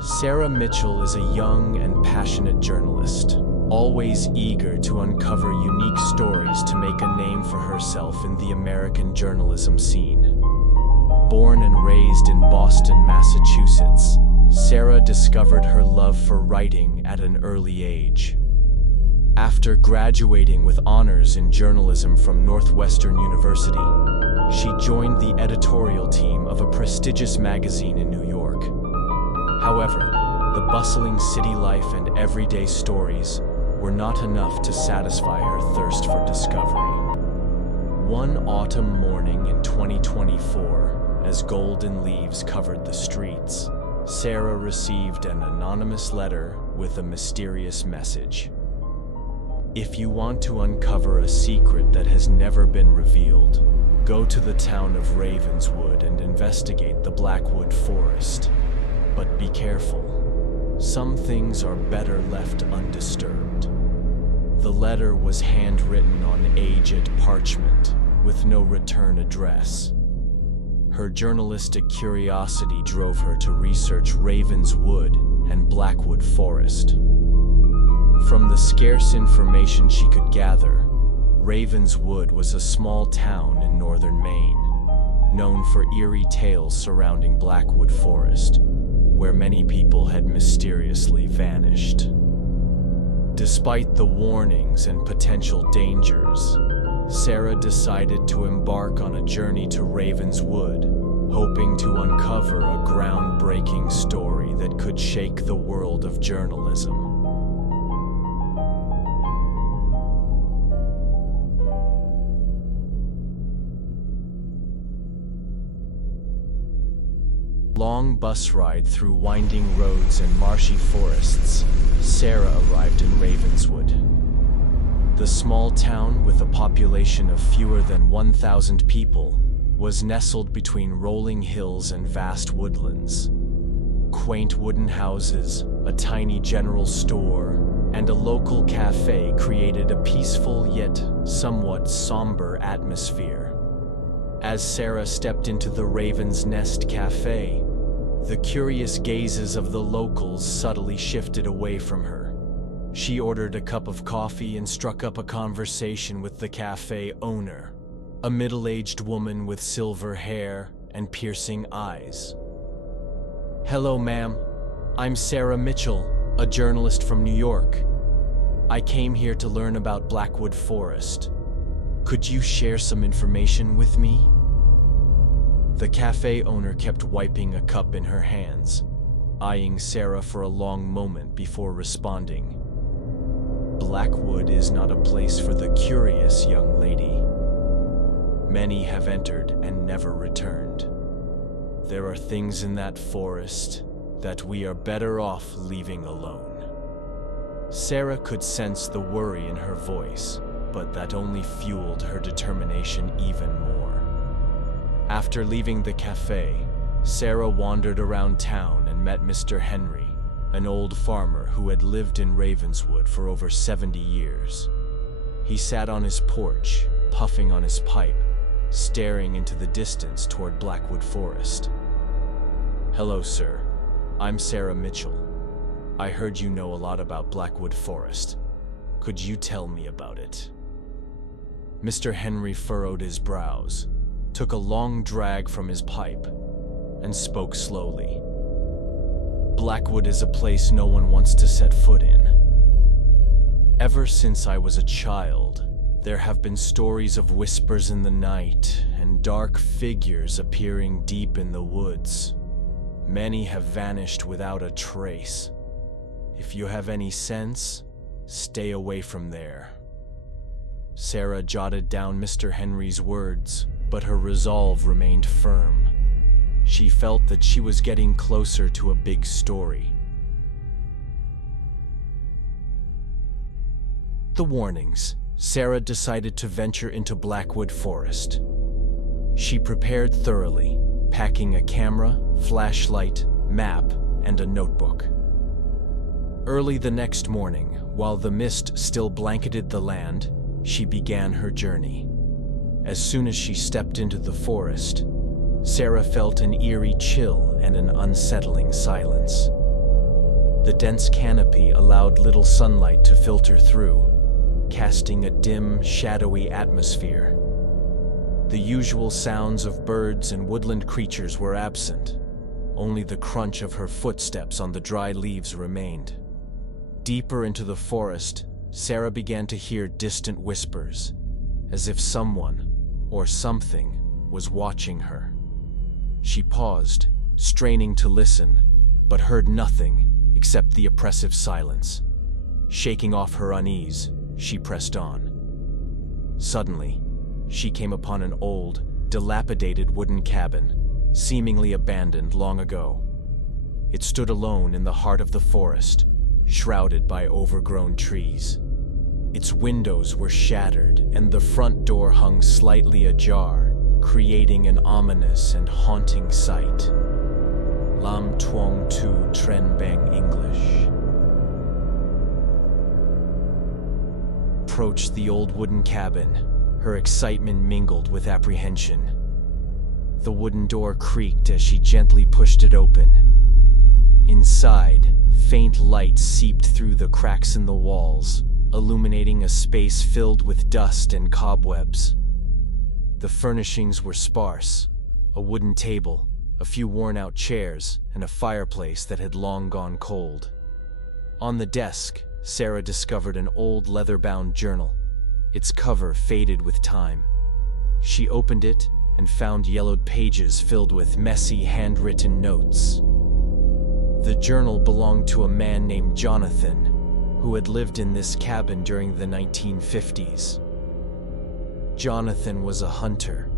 Sarah Mitchell is a young and passionate journalist, always eager to uncover unique stories to make a name for herself in the American journalism scene. Born and raised in Boston, Massachusetts, Sarah discovered her love for writing at an early age. After graduating with honors in journalism from Northwestern University, she joined the editorial team of a prestigious magazine in New York. However, the bustling city life and everyday stories were not enough to satisfy her thirst for discovery. One autumn morning in 2024, as golden leaves covered the streets, Sarah received an anonymous letter with a mysterious message. If you want to uncover a secret that has never been revealed, go to the town of Ravenswood and investigate the Blackwood Forest. But be careful. Some things are better left undisturbed. The letter was handwritten on aged parchment, with no return address. Her journalistic curiosity drove her to research Ravenswood and Blackwood Forest. From the scarce information she could gather, Ravenswood was a small town in northern Maine, known for eerie tales surrounding Blackwood Forest, where many people had mysteriously vanished. Despite the warnings and potential dangers, Sarah decided to embark on a journey to Ravenswood, hoping to uncover a groundbreaking story that could shake the world of journalism. Long bus ride through winding roads and marshy forests, Sarah arrived in Ravenswood. The small town, with a population of fewer than 1,000 people, was nestled between rolling hills and vast woodlands. Quaint wooden houses, a tiny general store, and a local cafe created a peaceful yet somewhat somber atmosphere. As Sarah stepped into the Raven's Nest Cafe, the curious gazes of the locals subtly shifted away from her. She ordered a cup of coffee and struck up a conversation with the cafe owner, a middle-aged woman with silver hair and piercing eyes. "Hello, ma'am. I'm Sarah Mitchell, a journalist from New York. I came here to learn about Blackwood Forest. Could you share some information with me?" The cafe owner kept wiping a cup in her hands, eyeing Sarah for a long moment before responding. "Blackwood is not a place for the curious, young lady. Many have entered and never returned. There are things in that forest that we are better off leaving alone." Sarah could sense the worry in her voice, but that only fueled her determination even more. After leaving the cafe, Sarah wandered around town and met Mr. Henry, an old farmer who had lived in Ravenswood for over 70 years. He sat on his porch, puffing on his pipe, staring into the distance toward Blackwood Forest. "Hello, sir. I'm Sarah Mitchell. I heard you know a lot about Blackwood Forest. Could you tell me about it?" Mr. Henry furrowed his brows, took a long drag from his pipe, and spoke slowly. "Blackwood is a place no one wants to set foot in. Ever since I was a child, there have been stories of whispers in the night and dark figures appearing deep in the woods. Many have vanished without a trace. If you have any sense, stay away from there." Sarah jotted down Mr. Henry's words, but her resolve remained firm. She felt that she was getting closer to a big story. The warnings. Sarah decided to venture into Blackwood Forest. She prepared thoroughly, packing a camera, flashlight, map, and a notebook. Early the next morning, while the mist still blanketed the land, she began her journey. As soon as she stepped into the forest, Sarah felt an eerie chill and an unsettling silence. The dense canopy allowed little sunlight to filter through, casting a dim, shadowy atmosphere. The usual sounds of birds and woodland creatures were absent. Only the crunch of her footsteps on the dry leaves remained. Deeper into the forest, Sarah began to hear distant whispers, as if someone, or something, was watching her. She paused, straining to listen, but heard nothing except the oppressive silence. Shaking off her unease, she pressed on. Suddenly, she came upon an old, dilapidated wooden cabin, seemingly abandoned long ago. It stood alone in the heart of the forest, shrouded by overgrown trees. Its windows were shattered, and the front door hung slightly ajar, creating an ominous and haunting sight. Lam Tuong Tu Tren Bang English. Approached the old wooden cabin, her excitement mingled with apprehension. The wooden door creaked as she gently pushed it open. Inside, faint light seeped through the cracks in the walls, illuminating a space filled with dust and cobwebs. The furnishings were sparse: a wooden table, a few worn-out chairs, and a fireplace that had long gone cold. On the desk, Sarah discovered an old leather-bound journal, its cover faded with time. She opened it and found yellowed pages filled with messy, handwritten notes. The journal belonged to a man named Jonathan, who had lived in this cabin during the 1950s. Jonathan was a hunter,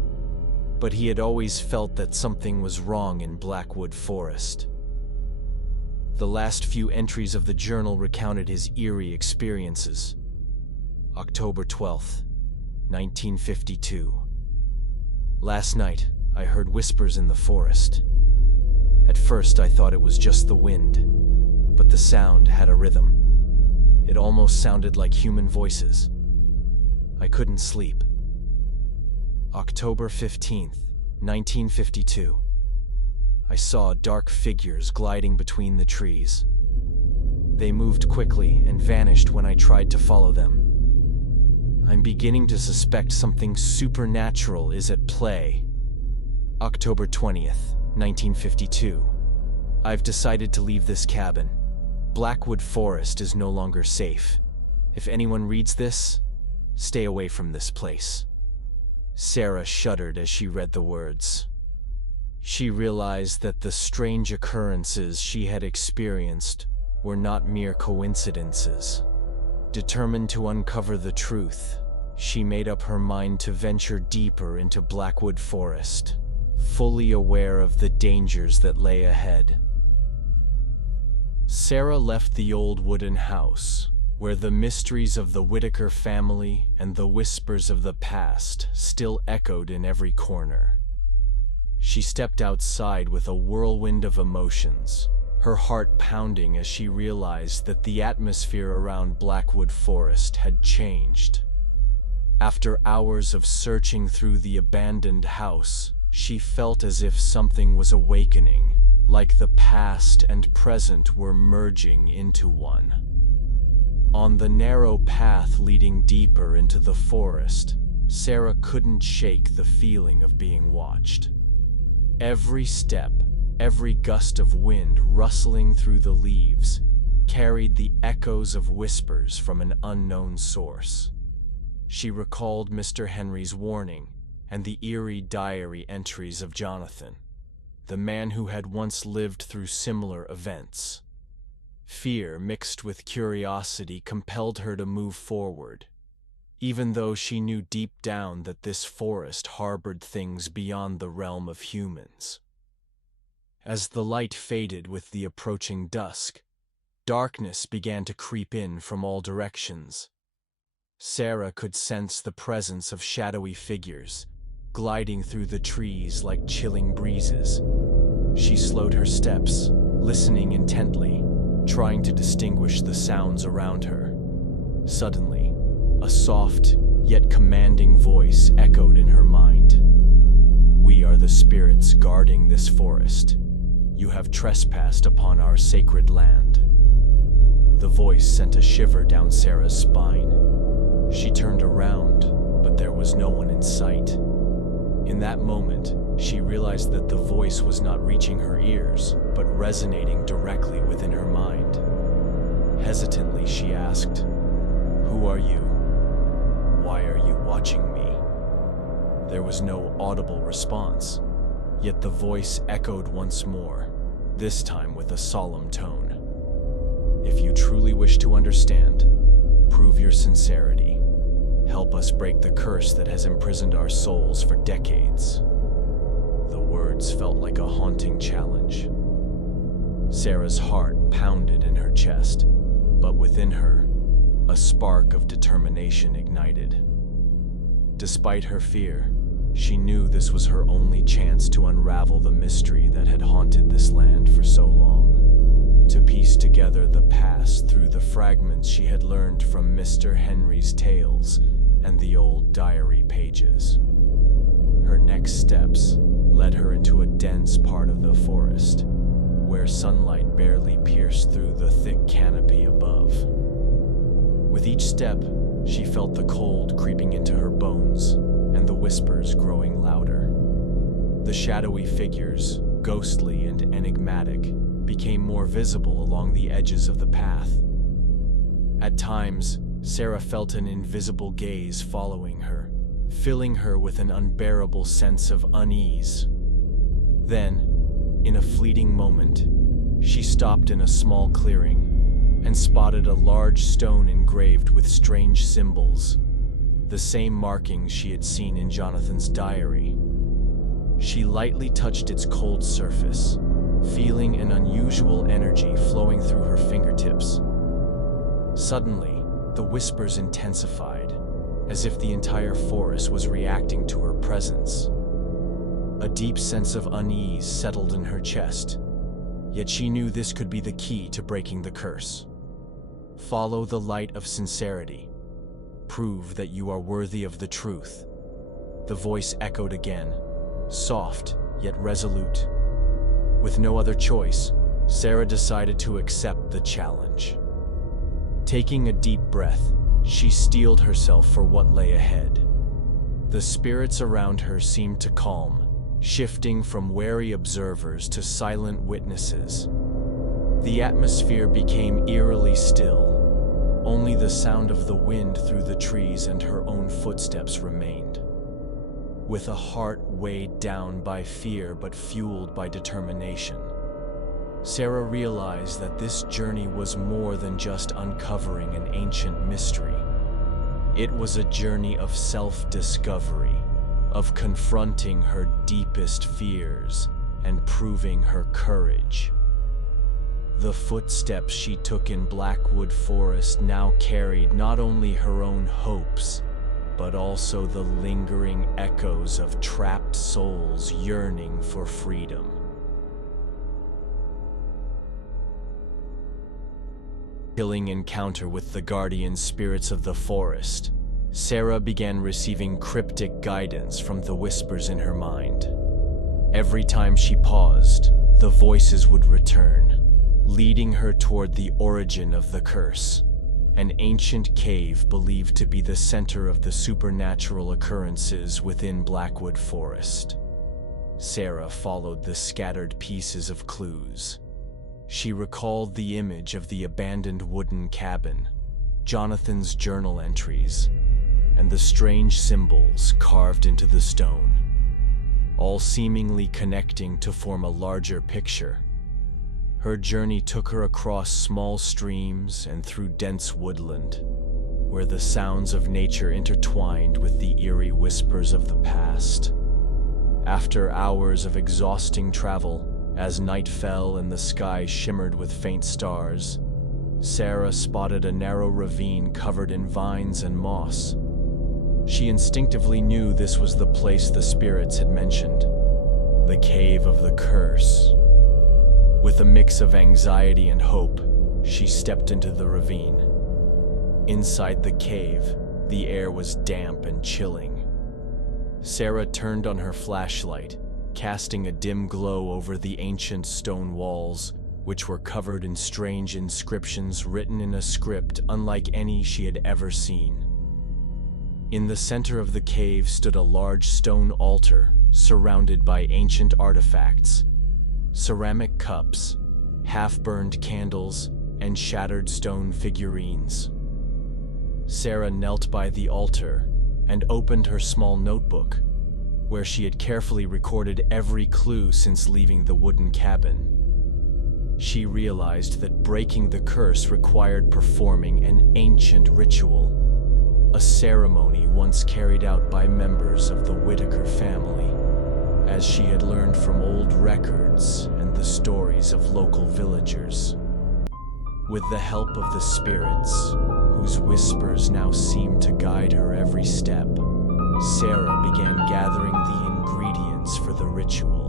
but he had always felt that something was wrong in Blackwood Forest. The last few entries of the journal recounted his eerie experiences. October 12th, 1952. Last night, I heard whispers in the forest. At first, I thought it was just the wind, but the sound had a rhythm. It almost sounded like human voices. I couldn't sleep. October 15th, 1952. I saw dark figures gliding between the trees. They moved quickly and vanished when I tried to follow them. I'm beginning to suspect something supernatural is at play. October 20th, 1952. I've decided to leave this cabin. Blackwood Forest is no longer safe. If anyone reads this, stay away from this place. Sarah shuddered as she read the words. She realized that the strange occurrences she had experienced were not mere coincidences. Determined to uncover the truth, she made up her mind to venture deeper into Blackwood Forest, fully aware of the dangers that lay ahead. Sarah left the old wooden house, where the mysteries of the Whitaker family and the whispers of the past still echoed in every corner. She stepped outside with a whirlwind of emotions, her heart pounding as she realized that the atmosphere around Blackwood Forest had changed. After hours of searching through the abandoned house, she felt as if something was awakening, like the past and present were merging into one. On the narrow path leading deeper into the forest, Sarah couldn't shake the feeling of being watched. Every step, every gust of wind rustling through the leaves, carried the echoes of whispers from an unknown source. She recalled Mr. Henry's warning and the eerie diary entries of Jonathan, the man who had once lived through similar events. Fear mixed with curiosity compelled her to move forward, even though she knew deep down that this forest harbored things beyond the realm of humans. As the light faded with the approaching dusk, darkness began to creep in from all directions. Sarah could sense the presence of shadowy figures, gliding through the trees like chilling breezes. She slowed her steps, listening intently, trying to distinguish the sounds around her. Suddenly, a soft, yet commanding voice echoed in her mind. "We are the spirits guarding this forest. You have trespassed upon our sacred land." The voice sent a shiver down Sarah's spine. She turned around, but there was no one in sight. In that moment, she realized that the voice was not reaching her ears, but resonating directly within her mind. Hesitantly, she asked, "Who are you? Why are you watching me?" There was no audible response, yet the voice echoed once more, this time with a solemn tone. "If you truly wish to understand, prove your sincerity. Help us break the curse that has imprisoned our souls for decades." The words felt like a haunting challenge. Sarah's heart pounded in her chest, but within her, a spark of determination ignited. Despite her fear, she knew this was her only chance to unravel the mystery that had haunted this land for so long. To piece together the past through the fragments she had learned from Mr. Henry's tales and the old diary pages. Her next steps led her into a dense part of the forest, where sunlight barely pierced through the thick canopy above. With each step, she felt the cold creeping into her bones and the whispers growing louder. The shadowy figures, ghostly and enigmatic, became more visible along the edges of the path. At times, Sarah felt an invisible gaze following her, filling her with an unbearable sense of unease. Then, in a fleeting moment, she stopped in a small clearing and spotted a large stone engraved with strange symbols, the same markings she had seen in Jonathan's diary. She lightly touched its cold surface, feeling an unusual energy flowing through her fingertips. Suddenly, the whispers intensified, as if the entire forest was reacting to her presence. A deep sense of unease settled in her chest, yet she knew this could be the key to breaking the curse. Follow the light of sincerity. Prove that you are worthy of the truth. The voice echoed again, soft yet resolute. With no other choice, Sarah decided to accept the challenge. Taking a deep breath, she steeled herself for what lay ahead. The spirits around her seemed to calm, shifting from wary observers to silent witnesses. The atmosphere became eerily still. Only the sound of the wind through the trees and her own footsteps remained. With a heart weighed down by fear but fueled by determination, Sarah realized that this journey was more than just uncovering an ancient mystery. It was a journey of self-discovery, of confronting her deepest fears and proving her courage. The footsteps she took in Blackwood Forest now carried not only her own hopes, but also the lingering echoes of trapped souls yearning for freedom. Chilling encounter with the guardian spirits of the forest, Sarah began receiving cryptic guidance from the whispers in her mind. Every time she paused, the voices would return, leading her toward the origin of the curse, an ancient cave believed to be the center of the supernatural occurrences within Blackwood Forest. Sarah followed the scattered pieces of clues. She recalled the image of the abandoned wooden cabin, Jonathan's journal entries, and the strange symbols carved into the stone, all seemingly connecting to form a larger picture. Her journey took her across small streams and through dense woodland, where the sounds of nature intertwined with the eerie whispers of the past. After hours of exhausting travel, as night fell and the sky shimmered with faint stars, Sarah spotted a narrow ravine covered in vines and moss. She instinctively knew this was the place the spirits had mentioned, the Cave of the Curse. With a mix of anxiety and hope, she stepped into the ravine. Inside the cave, the air was damp and chilling. Sarah turned on her flashlight, casting a dim glow over the ancient stone walls, which were covered in strange inscriptions written in a script unlike any she had ever seen. In the center of the cave stood a large stone altar surrounded by ancient artifacts, ceramic cups, half-burned candles, and shattered stone figurines. Sarah knelt by the altar and opened her small notebook, where she had carefully recorded every clue since leaving the wooden cabin. She realized that breaking the curse required performing an ancient ritual, a ceremony once carried out by members of the Whitaker family, as she had learned from old records and the stories of local villagers. With the help of the spirits, whose whispers now seemed to guide her every step, Sarah began gathering the ingredients for the ritual.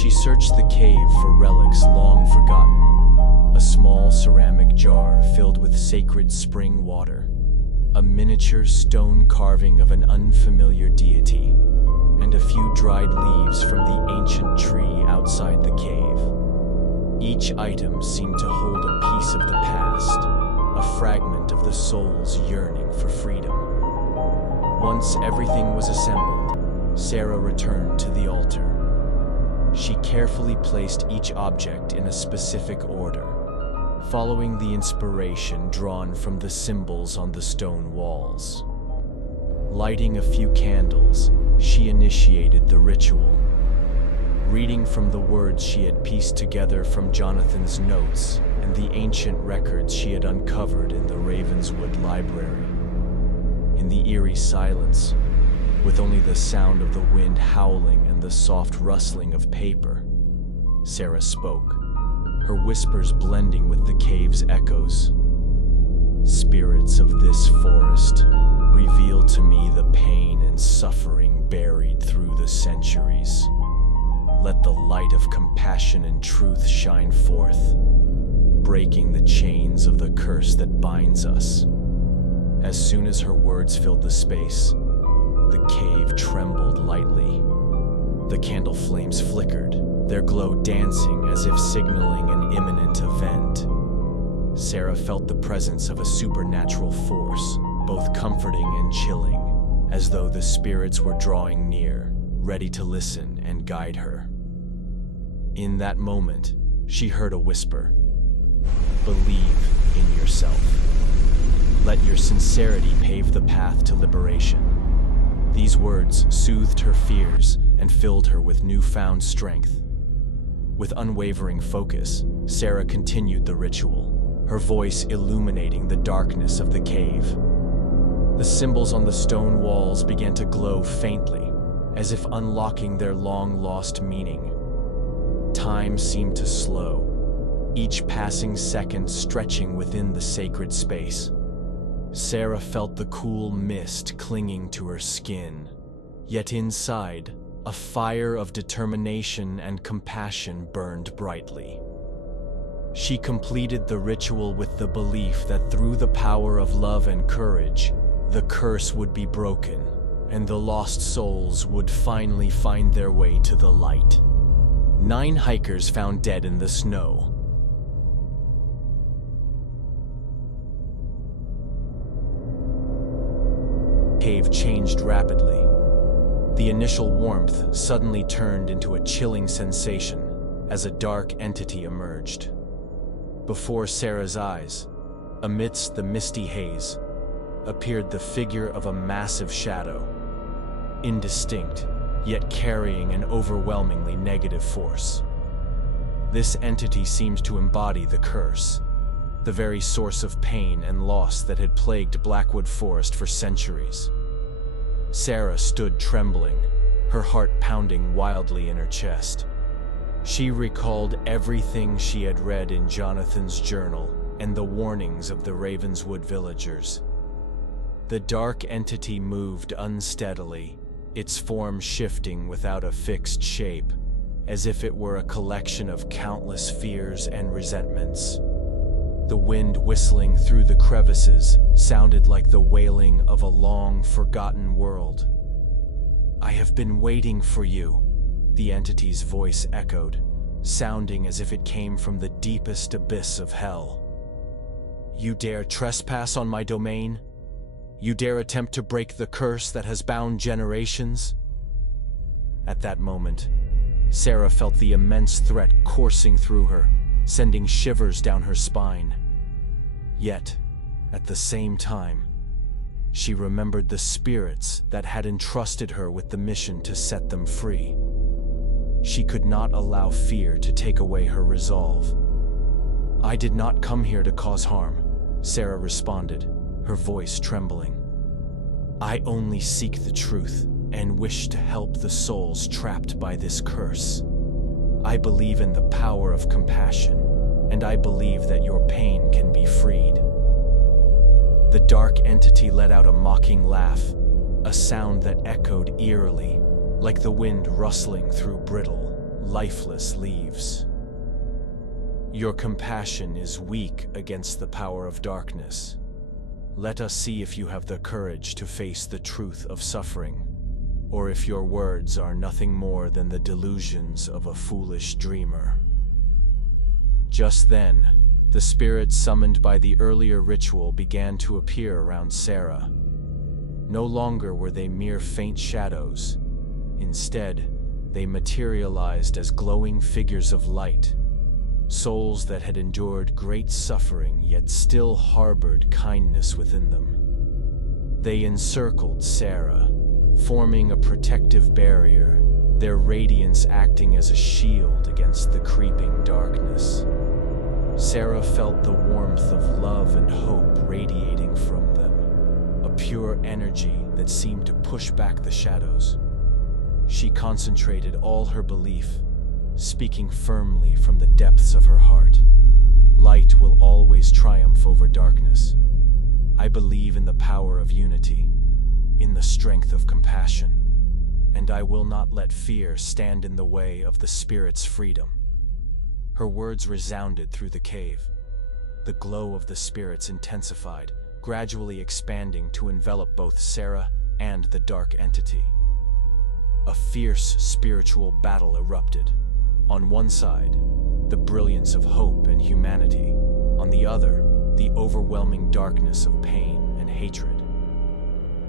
She searched the cave for relics long forgotten, a small ceramic jar filled with sacred spring water, a miniature stone carving of an unfamiliar deity, and a few dried leaves from the ancient tree outside the cave. Each item seemed to hold a piece of the past, a fragment of the soul's yearning for freedom. Once everything was assembled, Sarah returned to the altar. She carefully placed each object in a specific order, following the inspiration drawn from the symbols on the stone walls. Lighting a few candles, she initiated the ritual. Reading from the words she had pieced together from Jonathan's notes and the ancient records she had uncovered in the Ravenswood Library. In the eerie silence, with only the sound of the wind howling and the soft rustling of paper, Sarah spoke, her whispers blending with the cave's echoes. "Spirits of this forest, reveal to me the pain and suffering buried through the centuries. Let the light of compassion and truth shine forth, breaking the chains of the curse that binds us." As soon as her words filled the space, the cave trembled lightly. The candle flames flickered, their glow dancing as if signaling an imminent event. Sarah felt the presence of a supernatural force, both comforting and chilling, as though the spirits were drawing near, ready to listen and guide her. In that moment, she heard a whisper. "Believe in yourself. Let your sincerity pave the path to liberation." These words soothed her fears and filled her with newfound strength. With unwavering focus, Sarah continued the ritual, her voice illuminating the darkness of the cave. The symbols on the stone walls began to glow faintly, as if unlocking their long-lost meaning. Time seemed to slow, each passing second stretching within the sacred space. Sarah felt the cool mist clinging to her skin, yet inside, a fire of determination and compassion burned brightly. She completed the ritual with the belief that through the power of love and courage, the curse would be broken, and the lost souls would finally find their way to the light. 9 hikers found dead in the snow. The cave changed rapidly. The initial warmth suddenly turned into a chilling sensation as a dark entity emerged. Before Sarah's eyes, amidst the misty haze, appeared the figure of a massive shadow, indistinct, yet carrying an overwhelmingly negative force. This entity seemed to embody the curse, the very source of pain and loss that had plagued Blackwood Forest for centuries. Sarah stood trembling, her heart pounding wildly in her chest. She recalled everything she had read in Jonathan's journal and the warnings of the Ravenswood villagers. The dark entity moved unsteadily, its form shifting without a fixed shape, as if it were a collection of countless fears and resentments. The wind whistling through the crevices sounded like the wailing of a long-forgotten world. "I have been waiting for you," the entity's voice echoed, sounding as if it came from the deepest abyss of hell. "You dare trespass on my domain? You dare attempt to break the curse that has bound generations?" At that moment, Sarah felt the immense threat coursing through her, sending shivers down her spine. Yet, at the same time, she remembered the spirits that had entrusted her with the mission to set them free. She could not allow fear to take away her resolve. "I did not come here to cause harm," Sarah responded, her voice trembling. "I only seek the truth and wish to help the souls trapped by this curse. I believe in the power of compassion, and I believe that your pain can be freed." The dark entity let out a mocking laugh, a sound that echoed eerily, like the wind rustling through brittle, lifeless leaves. "Your compassion is weak against the power of darkness. Let us see if you have the courage to face the truth of suffering, or if your words are nothing more than the delusions of a foolish dreamer." Just then, the spirits summoned by the earlier ritual began to appear around Sarah. No longer were they mere faint shadows. Instead, they materialized as glowing figures of light, souls that had endured great suffering yet still harbored kindness within them. They encircled Sarah, forming a protective barrier, their radiance acting as a shield against the creeping darkness. Sarah felt the warmth of love and hope radiating from them, a pure energy that seemed to push back the shadows. She concentrated all her belief, speaking firmly from the depths of her heart. "Light will always triumph over darkness. I believe in the power of unity, in the strength of compassion, and I will not let fear stand in the way of the spirit's freedom." Her words resounded through the cave. The glow of the spirits intensified, gradually expanding to envelop both Sarah and the dark entity. A fierce spiritual battle erupted. On one side, the brilliance of hope and humanity. On the other, the overwhelming darkness of pain and hatred.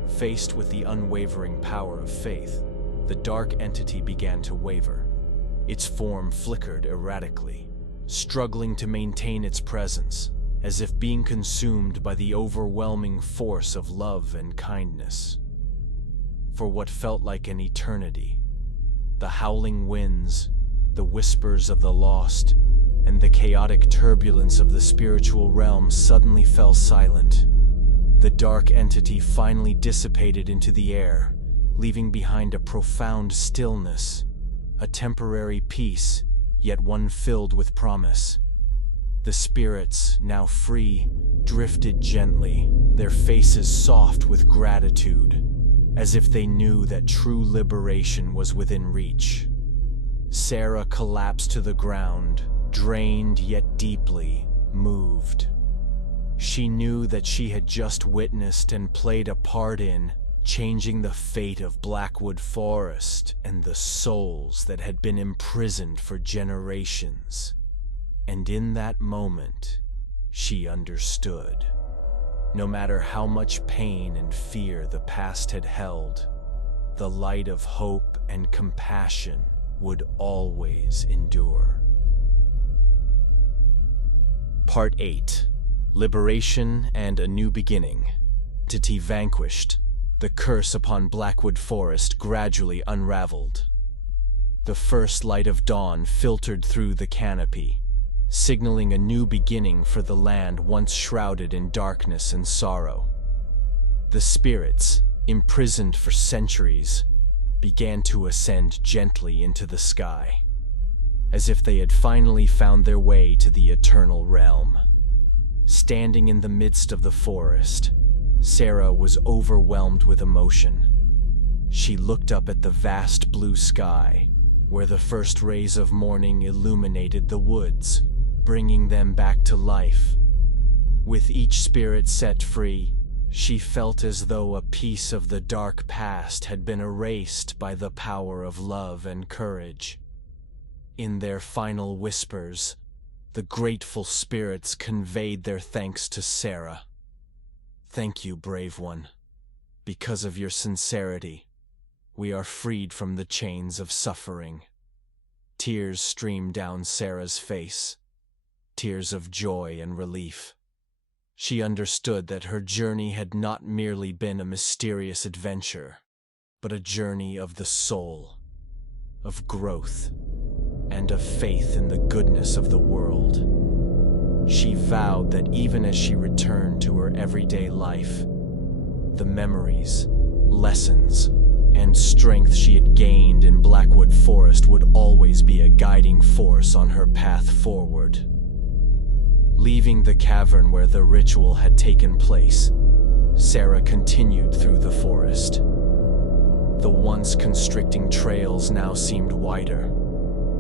Faced with the unwavering power of faith, the dark entity began to waver. Its form flickered erratically, struggling to maintain its presence, as if being consumed by the overwhelming force of love and kindness. For what felt like an eternity, the howling winds, the whispers of the lost, and the chaotic turbulence of the spiritual realm suddenly fell silent. The dark entity finally dissipated into the air, leaving behind a profound stillness, a temporary peace, yet one filled with promise. The spirits, now free, drifted gently, their faces soft with gratitude, as if they knew that true liberation was within reach. Sarah collapsed to the ground, drained yet deeply moved. She knew that she had just witnessed and played a part in changing the fate of Blackwood Forest and the souls that had been imprisoned for generations. And in that moment, she understood. No matter how much pain and fear the past had held, the light of hope and compassion would always endure. Part 8. Liberation and a New Beginning. Entity vanquished, the curse upon Blackwood Forest gradually unraveled. The first light of dawn filtered through the canopy, signaling a new beginning for the land once shrouded in darkness and sorrow. The spirits, imprisoned for centuries, began to ascend gently into the sky, as if they had finally found their way to the eternal realm. Standing in the midst of the forest, Sarah was overwhelmed with emotion. She looked up at the vast blue sky, where the first rays of morning illuminated the woods, bringing them back to life. With each spirit set free, she felt as though a piece of the dark past had been erased by the power of love and courage. In their final whispers, the grateful spirits conveyed their thanks to Sarah. "Thank you, brave one. Because of your sincerity, we are freed from the chains of suffering." Tears streamed down Sarah's face, tears of joy and relief. She understood that her journey had not merely been a mysterious adventure, but a journey of the soul, of growth, and of faith in the goodness of the world. She vowed that even as she returned to her everyday life, the memories, lessons, and strength she had gained in Blackwood Forest would always be a guiding force on her path forward. Leaving the cavern where the ritual had taken place, Sarah continued through the forest. The once constricting trails now seemed wider,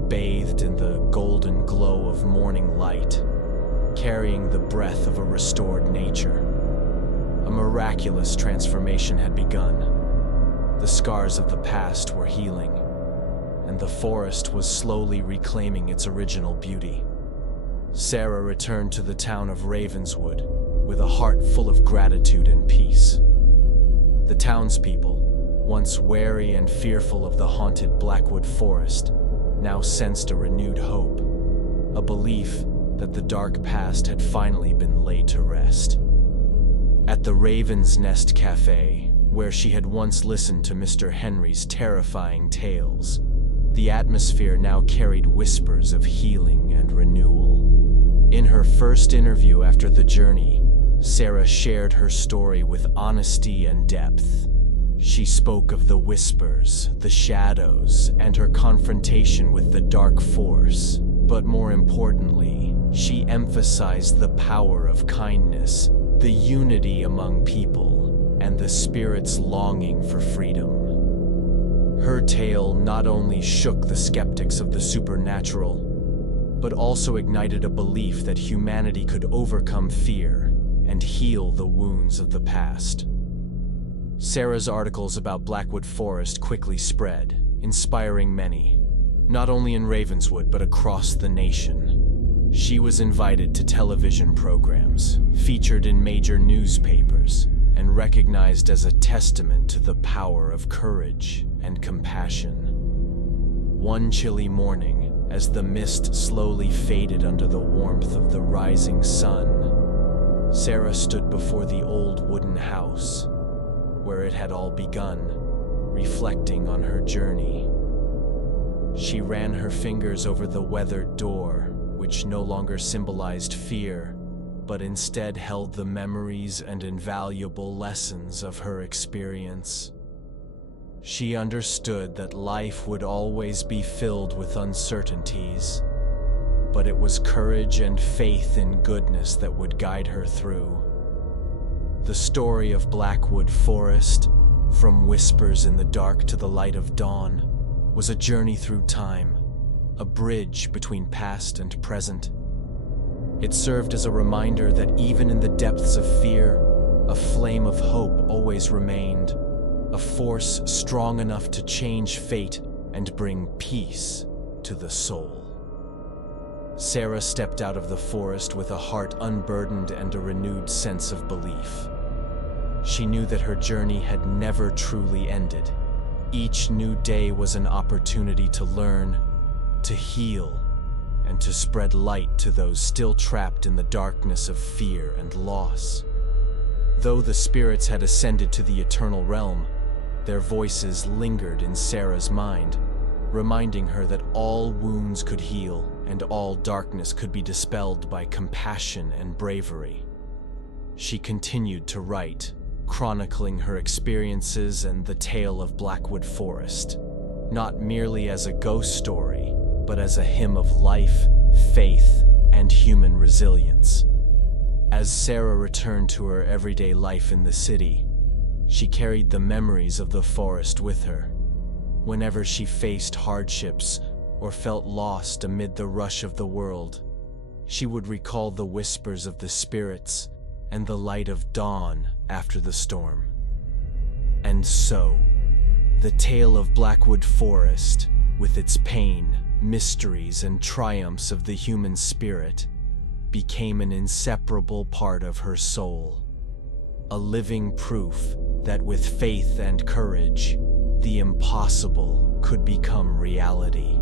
bathed in the golden glow of morning light, carrying the breath of a restored nature. A miraculous transformation had begun. The scars of the past were healing, and the forest was slowly reclaiming its original beauty. Sarah returned to the town of Ravenswood with a heart full of gratitude and peace. The townspeople, once wary and fearful of the haunted Blackwood Forest, now sensed a renewed hope, a belief that the dark past had finally been laid to rest. At the Raven's Nest Cafe, where she had once listened to Mr. Henry's terrifying tales, the atmosphere now carried whispers of healing and renewal. In her first interview after the journey, Sarah shared her story with honesty and depth. She spoke of the whispers, the shadows, and her confrontation with the dark force. But more importantly, she emphasized the power of kindness, the unity among people, and the spirit's longing for freedom. Her tale not only shook the skeptics of the supernatural, but also ignited a belief that humanity could overcome fear and heal the wounds of the past. Sarah's articles about Blackwood Forest quickly spread, inspiring many, not only in Ravenswood but across the nation. She was invited to television programs, featured in major newspapers, and recognized as a testament to the power of courage and compassion. One chilly morning, as the mist slowly faded under the warmth of the rising sun, Sarah stood before the old wooden house, where it had all begun, reflecting on her journey. She ran her fingers over the weathered door, which no longer symbolized fear, but instead held the memories and invaluable lessons of her experience. She understood that life would always be filled with uncertainties, but it was courage and faith in goodness that would guide her through. The story of Blackwood Forest, from whispers in the dark to the light of dawn, was a journey through time, a bridge between past and present. It served as a reminder that even in the depths of fear, a flame of hope always remained, a force strong enough to change fate and bring peace to the soul. Sarah stepped out of the forest with a heart unburdened and a renewed sense of belief. She knew that her journey had never truly ended. Each new day was an opportunity to learn, to heal, and to spread light to those still trapped in the darkness of fear and loss. Though the spirits had ascended to the eternal realm, their voices lingered in Sarah's mind, reminding her that all wounds could heal and all darkness could be dispelled by compassion and bravery. She continued to write, chronicling her experiences and the tale of Blackwood Forest, not merely as a ghost story, but as a hymn of life, faith, and human resilience. As Sarah returned to her everyday life in the city, she carried the memories of the forest with her. Whenever she faced hardships or felt lost amid the rush of the world, she would recall the whispers of the spirits and the light of dawn after the storm. And so, the tale of Blackwood Forest, with its pain, mysteries and triumphs of the human spirit became an inseparable part of her soul, a living proof that with faith and courage, the impossible could become reality.